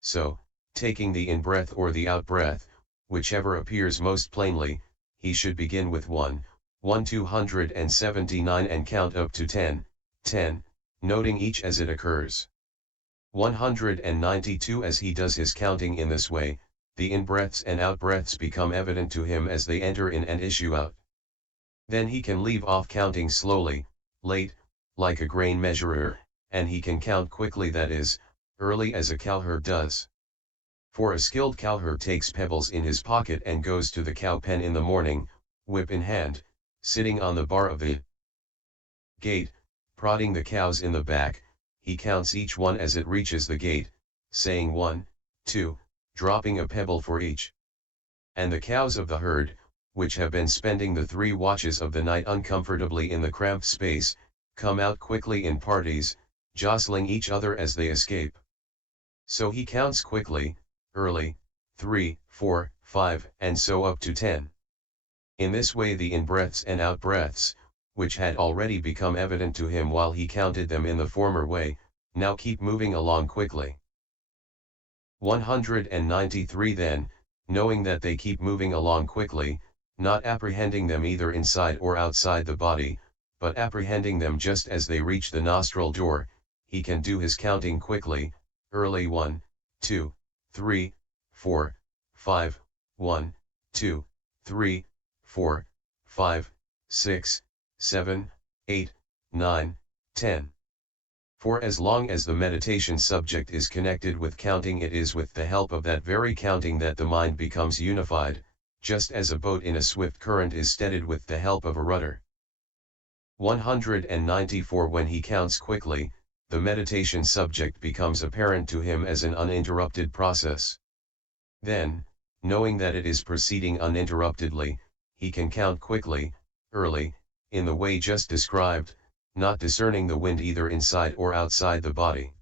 So, taking the in-breath or the out-breath, whichever appears most plainly, he should begin with 1, 279 and count up to 10, 10, noting each as it occurs. 192. As he does his counting in this way, the in-breaths and out-breaths become evident to him as they enter in and issue out. Then he can leave off counting slowly, late, like a grain measurer, and he can count quickly, that is, early, as a cowherd does. For a skilled cowherd takes pebbles in his pocket and goes to the cow pen in the morning, whip in hand, sitting on the bar of the gate, prodding the cows in the back. He counts each one as it reaches the gate, saying 1, 2, dropping a pebble for each. And the cows of the herd, which have been spending the 3 watches of the night uncomfortably in the cramped space, come out quickly in parties, jostling each other as they escape. So he counts quickly, early, 3, 4, 5, and so up to 10. In this way the in-breaths and out-breaths, which had already become evident to him while he counted them in the former way, now keep moving along quickly. 193. Then, knowing that they keep moving along quickly, not apprehending them either inside or outside the body, but apprehending them just as they reach the nostril door, he can do his counting quickly, early 1, 2, 3, 4, 5, 1, 2, 3, 4, 5, 6, 7, 8, 9, 10. For as long as the meditation subject is connected with counting, it is with the help of that very counting that the mind becomes unified, just as a boat in a swift current is steadied with the help of a rudder. 194. When he counts quickly, the meditation subject becomes apparent to him as an uninterrupted process. Then, knowing that it is proceeding uninterruptedly, he can count quickly, early, in the way just described, not discerning the wind either inside or outside the body.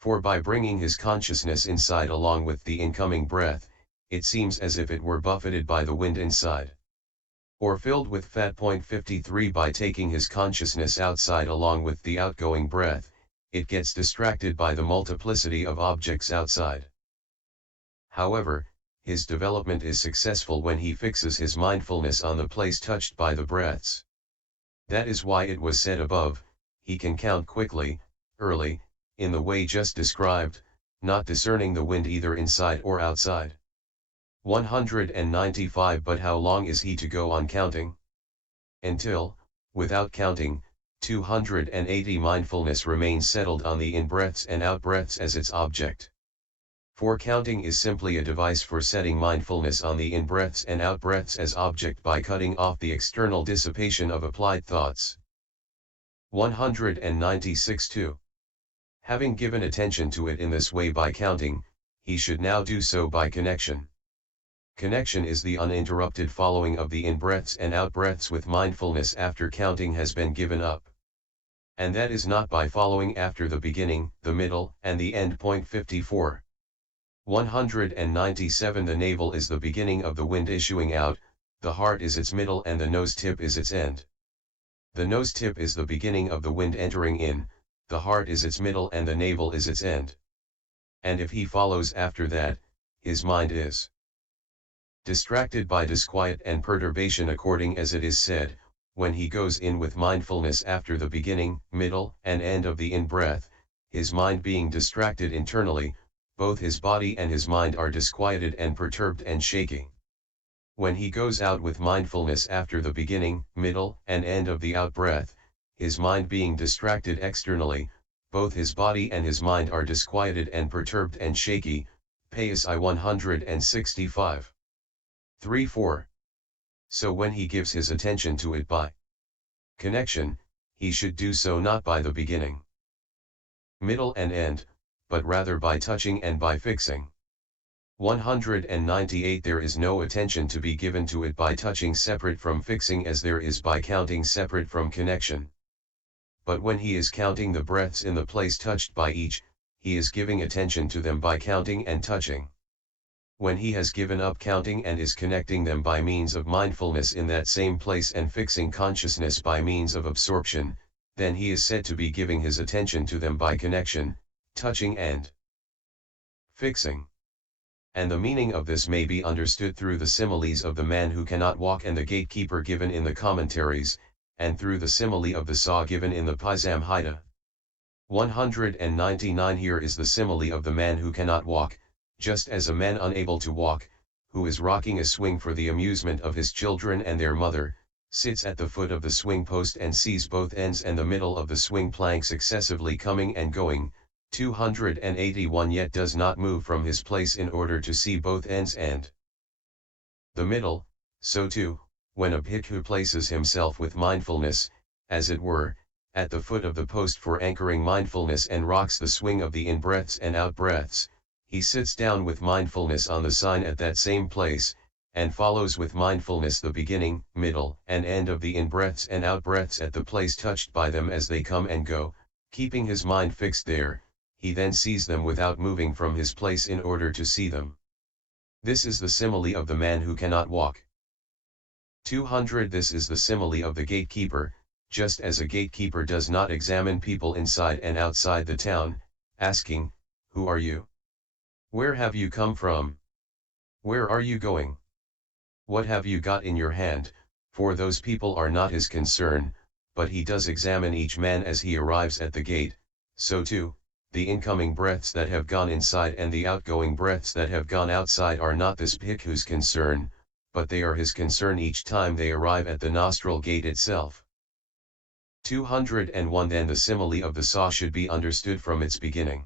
For by bringing his consciousness inside along with the incoming breath, it seems as if it were buffeted by the wind inside. Or filled with fat. 53. By taking his consciousness outside along with the outgoing breath, it gets distracted by the multiplicity of objects outside. However, his development is successful when he fixes his mindfulness on the place touched by the breaths. That is why it was said above, he can count quickly, early, in the way just described, not discerning the wind either inside or outside. 195. But how long is he to go on counting? Until, without counting, 280 mindfulness remains settled on the in-breaths and out-breaths as its object. For counting is simply a device for setting mindfulness on the in-breaths and out-breaths as object by cutting off the external dissipation of applied thoughts. 196. 2. Having given attention to it in this way by counting, he should now do so by connection. Connection is the uninterrupted following of the in-breaths and out-breaths with mindfulness after counting has been given up. And that is not by following after the beginning, the middle, and the end. 54. 197. The navel is the beginning of the wind issuing out, the heart is its middle, and the nose tip is its end. The nose tip is the beginning of the wind entering in, the heart is its middle, and the navel is its end. And if he follows after that, his mind is distracted by disquiet and perturbation, according as it is said, when he goes in with mindfulness after the beginning, middle, and end of the in-breath, his mind being distracted internally, both his body and his mind are disquieted and perturbed and shaking. When he goes out with mindfulness after the beginning, middle, and end of the out-breath, his mind being distracted externally, both his body and his mind are disquieted and perturbed and shaky. Pais I 165. 3-4. So when he gives his attention to it by connection, he should do so not by the beginning, middle, and end, but rather by touching and by fixing. 198. There is no attention to be given to it by touching separate from fixing as there is by counting separate from connection. But when he is counting the breaths in the place touched by each, he is giving attention to them by counting and touching. When he has given up counting and is connecting them by means of mindfulness in that same place and fixing consciousness by means of absorption, then he is said to be giving his attention to them by connection, touching and Fixing. And the meaning of this may be understood through the similes of the man who cannot walk and the gatekeeper given in the commentaries, and through the simile of the saw given in the Pisamhita. 199. Here is the simile of the man who cannot walk, just as a man unable to walk, who is rocking a swing for the amusement of his children and their mother, sits at the foot of the swing post and sees both ends and the middle of the swing plank successively coming and going. 281. Yet does not move from his place in order to see both ends and the middle. So too, when a bhikkhu places himself with mindfulness, as it were, at the foot of the post for anchoring mindfulness and rocks the swing of the in-breaths and out-breaths, he sits down with mindfulness on the sign at that same place, and follows with mindfulness the beginning, middle, and end of the in-breaths and out-breaths at the place touched by them as they come and go, keeping his mind fixed there. He then sees them without moving from his place in order to see them. This is the simile of the man who cannot walk. 200. This is the simile of the gatekeeper, just as a gatekeeper does not examine people inside and outside the town, asking, "Who are you? Where have you come from? Where are you going? What have you got in your hand?" For those people are not his concern, but he does examine each man as he arrives at the gate. So too, the incoming breaths that have gone inside and the outgoing breaths that have gone outside are not this bhikkhu's concern, but they are his concern each time they arrive at the nostril gate itself. 201. Then the simile of the saw should be understood from its beginning.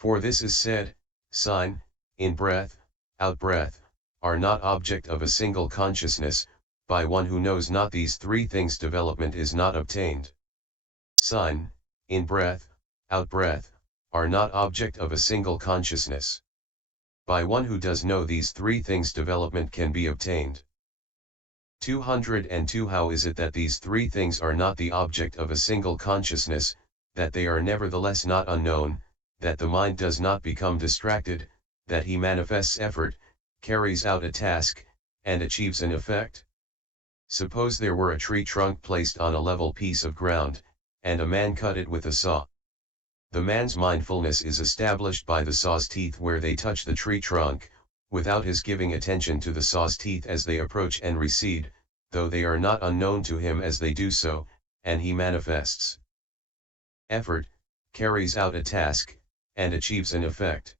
For this is said, sign, in-breath, out-breath, are not object of a single consciousness. By one who knows not these three things development is not obtained. Sign, in-breath, out-breath, are not object of a single consciousness. By one who does know these three things development can be obtained. 202. How is it that these three things are not the object of a single consciousness, that they are nevertheless not unknown, that the mind does not become distracted, that he manifests effort, carries out a task, and achieves an effect? Suppose there were a tree trunk placed on a level piece of ground, and a man cut it with a saw. The man's mindfulness is established by the saw's teeth where they touch the tree trunk, without his giving attention to the saw's teeth as they approach and recede, though they are not unknown to him as they do so, and he manifests effort, carries out a task, and achieves an effect.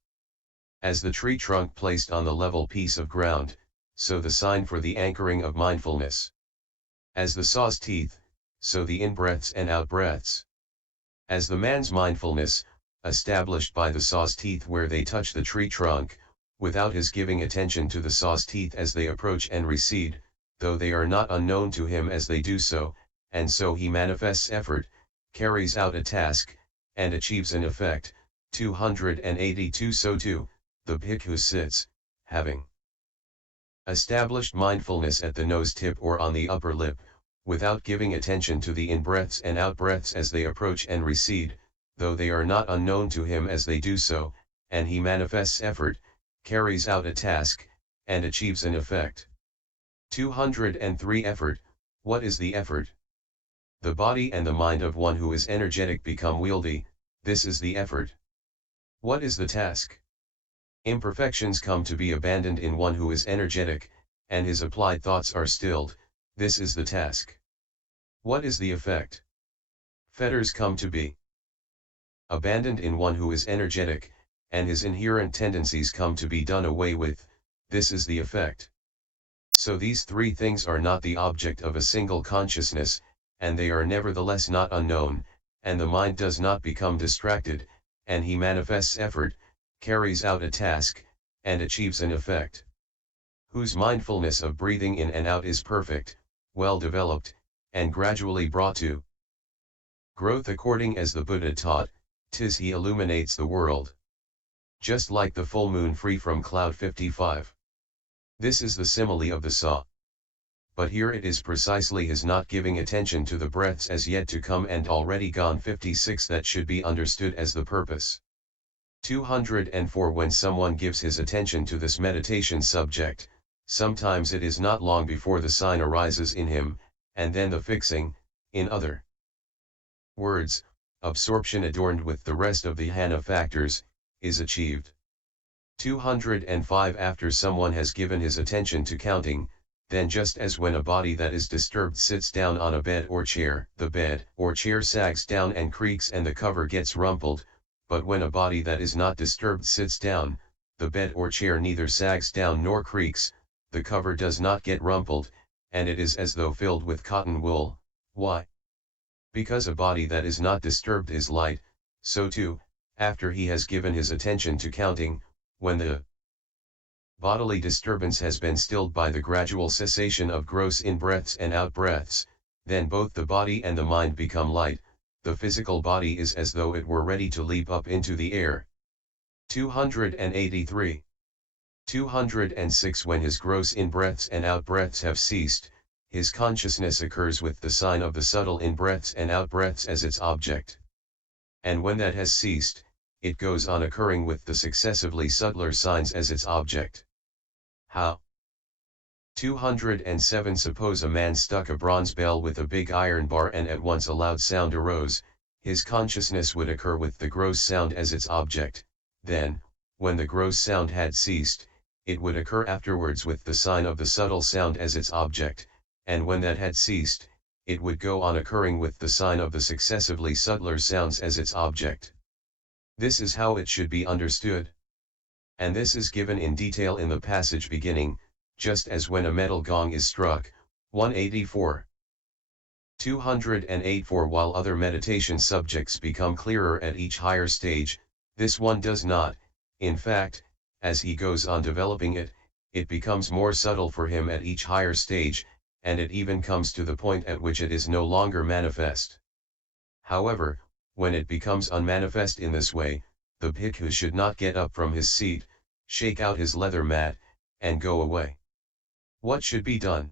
As the tree trunk placed on the level piece of ground, so the sign for the anchoring of mindfulness. As the saw's teeth, so the in-breaths and out-breaths. As the man's mindfulness, established by the saw's teeth where they touch the tree trunk, without his giving attention to the saw's teeth as they approach and recede, though they are not unknown to him as they do so, and so he manifests effort, carries out a task, and achieves an effect. 282. So too, the bhikkhu sits, having established mindfulness at the nose tip or on the upper lip, without giving attention to the in-breaths and out-breaths as they approach and recede, though they are not unknown to him as they do so, and he manifests effort, carries out a task, and achieves an effect. 203. Effort. What is the effort? The body and the mind of one who is energetic become wieldy, this is the effort. What is the task? Imperfections come to be abandoned in one who is energetic, and his applied thoughts are stilled, this is the task. What is the effect? Fetters come to be abandoned in one who is energetic, and his inherent tendencies come to be done away with, this is the effect. So these three things are not the object of a single consciousness, and they are nevertheless not unknown, and the mind does not become distracted, and he manifests effort, carries out a task, and achieves an effect. Whose mindfulness of breathing in and out is perfect, well developed, and gradually brought to growth according as the Buddha taught, 'tis he illuminates the world. Just like the full moon free from cloud 55. This is the simile of the saw. But here it is precisely his not giving attention to the breaths as yet to come and already gone 56 that should be understood as the purpose. 204. When someone gives his attention to this meditation subject, sometimes it is not long before the sign arises in him, and then the fixing, in other words, absorption adorned with the rest of the jhana factors, is achieved. 205 After someone has given his attention to counting, then just as when a body that is disturbed sits down on a bed or chair, the bed or chair sags down and creaks and the cover gets rumpled, but when a body that is not disturbed sits down, the bed or chair neither sags down nor creaks, the cover does not get rumpled, and it is as though filled with cotton wool. Why? Because a body that is not disturbed is light, so too, after he has given his attention to counting, when the bodily disturbance has been stilled by the gradual cessation of gross in-breaths and out-breaths, then both the body and the mind become light, the physical body is as though it were ready to leap up into the air. 283. 206 When his gross in-breaths and out-breaths have ceased, his consciousness occurs with the sign of the subtle in-breaths and out-breaths as its object. And when that has ceased, it goes on occurring with the successively subtler signs as its object. How? 207 Suppose a man stuck a bronze bell with a big iron bar and at once a loud sound arose, his consciousness would occur with the gross sound as its object, then, when the gross sound had ceased, it would occur afterwards with the sign of the subtle sound as its object, and when that had ceased, it would go on occurring with the sign of the successively subtler sounds as its object. This is how it should be understood. And this is given in detail in the passage beginning, just as when a metal gong is struck. 184. 208 For while other meditation subjects become clearer at each higher stage, this one does not. In fact, as he goes on developing it, it becomes more subtle for him at each higher stage, and it even comes to the point at which it is no longer manifest. However, when it becomes unmanifest in this way, the bhikkhu should not get up from his seat, shake out his leather mat, and go away. What should be done?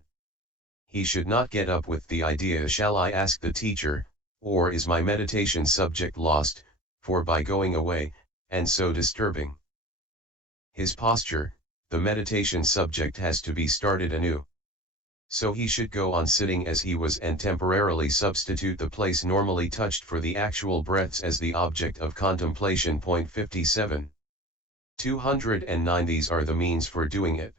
He should not get up with the idea, shall I ask the teacher, or is my meditation subject lost, for by going away, and so disturbing his posture, the meditation subject has to be started anew. So he should go on sitting as he was and temporarily substitute the place normally touched for the actual breaths as the object of contemplation. 57. 209 These are the means for doing it.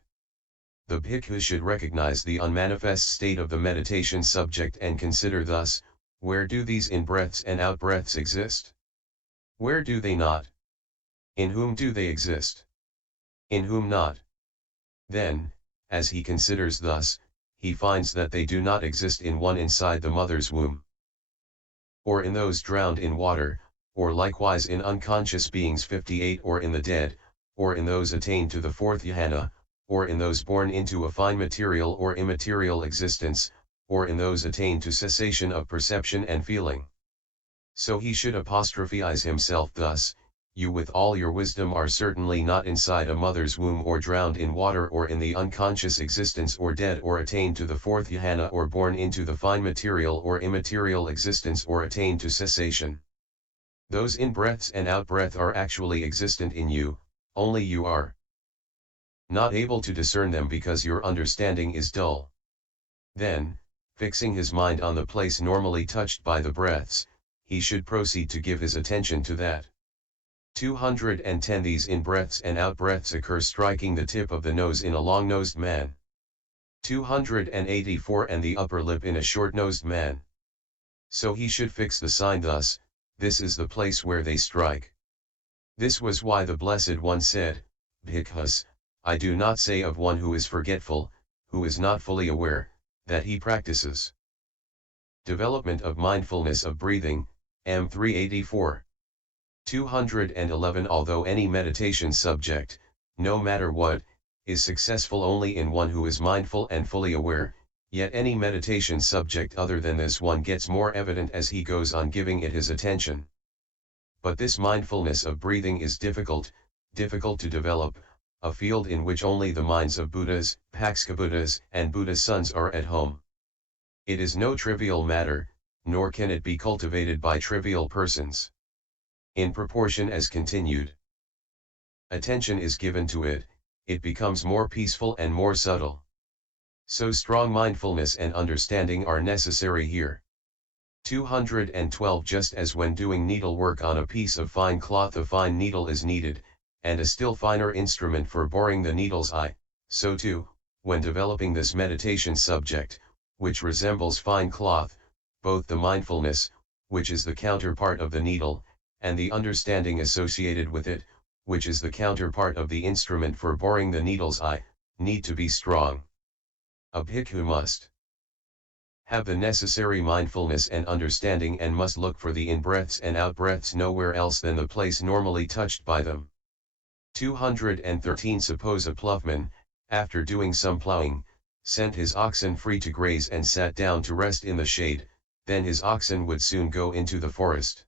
The bhikkhu should recognize the unmanifest state of the meditation subject and consider thus, where do these in-breaths and out-breaths exist? Where do they not? In whom do they exist? In whom not? Then, as he considers thus, he finds that they do not exist in one inside the mother's womb, or in those drowned in water, or likewise in unconscious beings 58 or in the dead, or in those attained to the fourth jhana, or in those born into a fine material or immaterial existence, or in those attained to cessation of perception and feeling. So he should apostrophize himself thus, you with all your wisdom are certainly not inside a mother's womb or drowned in water or in the unconscious existence or dead or attained to the fourth jhana or born into the fine material or immaterial existence or attained to cessation. Those in-breaths and out-breath are actually existent in you, only you are not able to discern them because your understanding is dull. Then, fixing his mind on the place normally touched by the breaths, he should proceed to give his attention to that. 210 These in-breaths and out-breaths occur striking the tip of the nose in a long-nosed man. 284 And the upper lip in a short-nosed man. So he should fix the sign thus, this is the place where they strike. This was why the Blessed One said, Bhikkhus, I do not say of one who is forgetful, who is not fully aware, that he practices. Development of mindfulness of breathing, M384. 211 Although any meditation subject, no matter what, is successful only in one who is mindful and fully aware, yet any meditation subject other than this one gets more evident as he goes on giving it his attention. But this mindfulness of breathing is difficult to develop, a field in which only the minds of Buddhas, Paksha-Buddhas, and Buddha sons are at home. It is no trivial matter, nor can it be cultivated by trivial persons. In proportion as continued attention is given to it, it becomes more peaceful and more subtle. So strong mindfulness and understanding are necessary here. 212 Just as when doing needlework on a piece of fine cloth a fine needle is needed, and a still finer instrument for boring the needle's eye. So too, when developing this meditation subject, which resembles fine cloth, both the mindfulness, which is the counterpart of the needle, and the understanding associated with it, which is the counterpart of the instrument for boring the needle's eye, need to be strong. A bhikkhu must have the necessary mindfulness and understanding and must look for the in-breaths and out-breaths nowhere else than the place normally touched by them. 213 Suppose a ploughman, after doing some ploughing, sent his oxen free to graze and sat down to rest in the shade, then his oxen would soon go into the forest.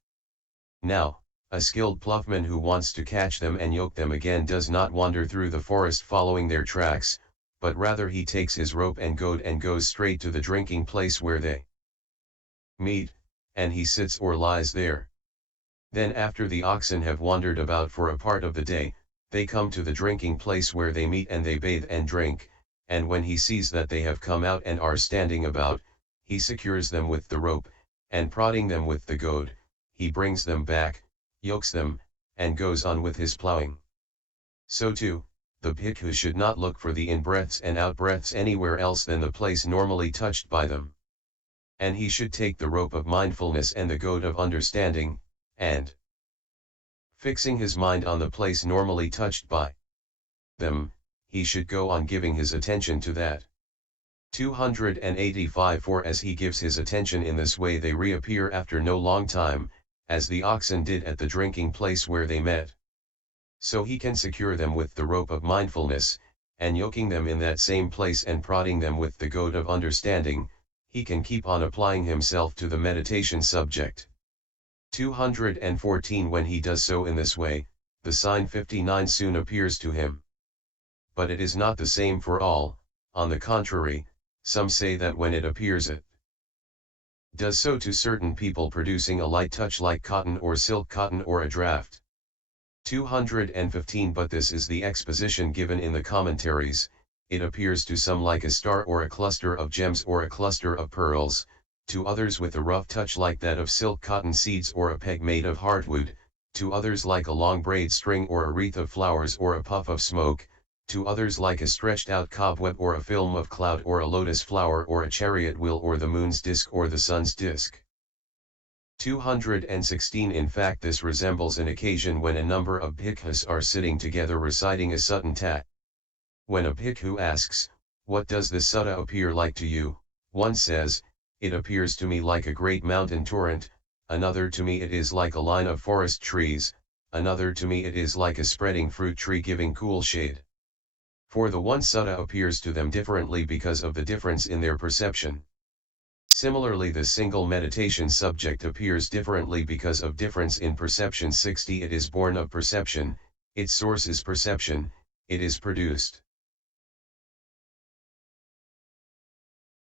Now, a skilled ploughman who wants to catch them and yoke them again does not wander through the forest following their tracks, but rather he takes his rope and goad and goes straight to the drinking place where they meet, and he sits or lies there. Then after the oxen have wandered about for a part of the day, they come to the drinking place where they meet and they bathe and drink, and when he sees that they have come out and are standing about, he secures them with the rope, and prodding them with the goad, he brings them back, yokes them, and goes on with his ploughing. So too, the bhikkhu should not look for the in-breaths and out-breaths anywhere else than the place normally touched by them. And he should take the rope of mindfulness and the goad of understanding, and fixing his mind on the place normally touched by them, he should go on giving his attention to that. 285 For as he gives his attention in this way they reappear after no long time, as the oxen did at the drinking place where they met. So he can secure them with the rope of mindfulness, and yoking them in that same place and prodding them with the goad of understanding, he can keep on applying himself to the meditation subject. 214 When he does so in this way, the sign 59 soon appears to him. But it is not the same for all, on the contrary, some say that when it appears it does so to certain people producing a light touch like cotton or silk cotton or a draft. 215 But this is the exposition given in the commentaries, it appears to some like a star or a cluster of gems or a cluster of pearls, to others with a rough touch like that of silk cotton seeds or a peg made of hardwood, to others like a long braid string or a wreath of flowers or a puff of smoke, to others like a stretched out cobweb or a film of cloud or a lotus flower or a chariot wheel or the moon's disk or the sun's disk. 216 In fact this resembles an occasion when a number of bhikkhus are sitting together reciting a sutta. When a bhikkhu asks, "What does this sutta appear like to you?" one says, "It appears to me like a great mountain torrent," another, "To me it is like a line of forest trees," another, "To me it is like a spreading fruit tree giving cool shade." For the one sutta appears to them differently because of the difference in their perception. Similarly the single meditation subject appears differently because of difference in perception. 60 It is born of perception, its source is perception, it is produced